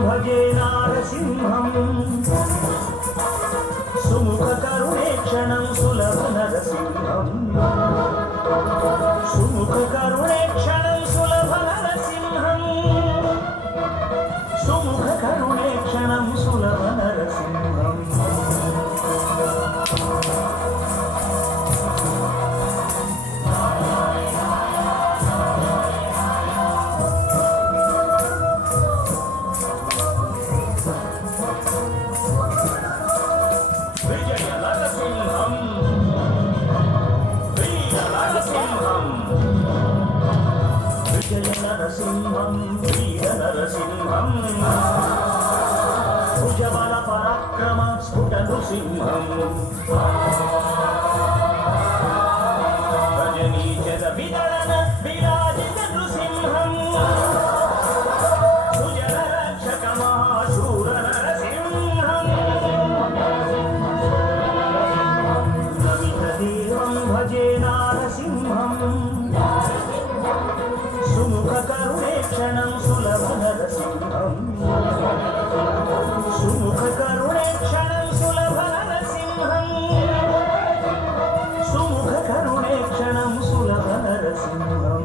భజే నారసింహం సుముఖ కరుణేక్షణం సులభ నరసింహం సుముఖ కరుణేక్షణం సులభ నరసింహం సుముఖ కరుణేక్షణం సులభ నరసింహం నరసింహం వీర నరసింహం భుజబల పరాక్రమ స్ఫుట నృసింహం రజనీచర విదళన విరాజిత నృసింహం సుజన రక్షక మహాశూర నరసింహం నమిత దేవం భజే నారసింహం సుముఖ కరుణేక్షణం సులభ నరసింహం సుముఖ కరుణేక్షణం సులభ నరసింహం సుముఖ కరుణేక్షణం సులభ నరసింహం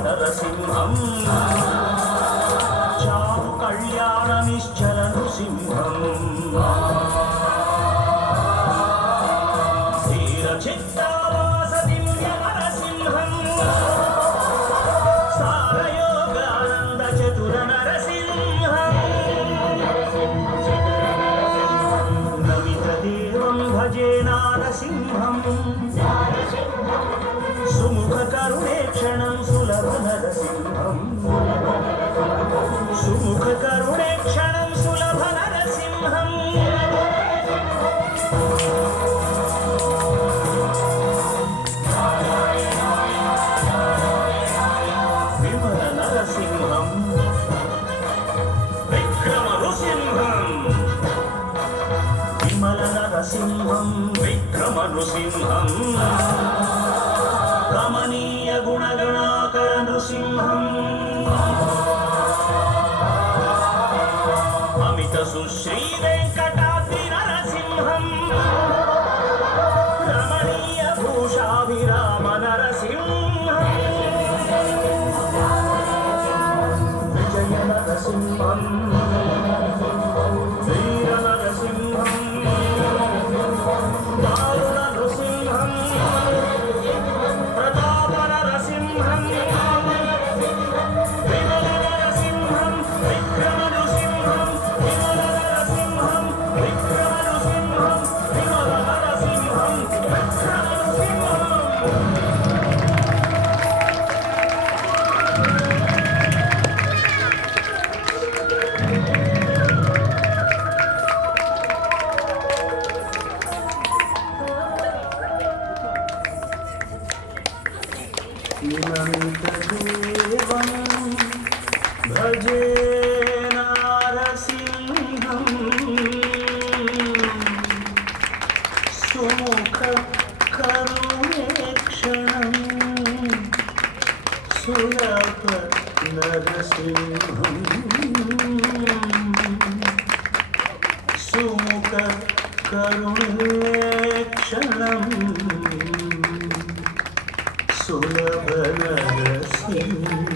నరసింహం చారు కళ్యాణ నిశ్చల నృసింహం ధీర చిత్తావాస దివ్య నరసింహం సారయోగానంద చతుర నరసింహం నమిత దేవం భజే నారసింహం సుముఖ కరుణేక్షణం సులభ నరసింహం సుముఖ కరుణేక్షణం సులభ నరసింహం విమల నరసింహం విక్రమ నృసింహం విమల నరసింహం విక్రమ నృసింహం రమణీయ గుణగణాకర నృసింహం అమిత సుశ్రీ వెంకటాద్రి నరసింహం రమణీయ భూషాభిరామ నరసింహం విజయ నరసింహం వీర నరసింహం దారుణ నృసింహం దేవం భజే నారసింహం సుముఖ కరుణేక్షణం సులభ నరసింహం సుముఖ కరుణేక్షణం సులభ నరసింహం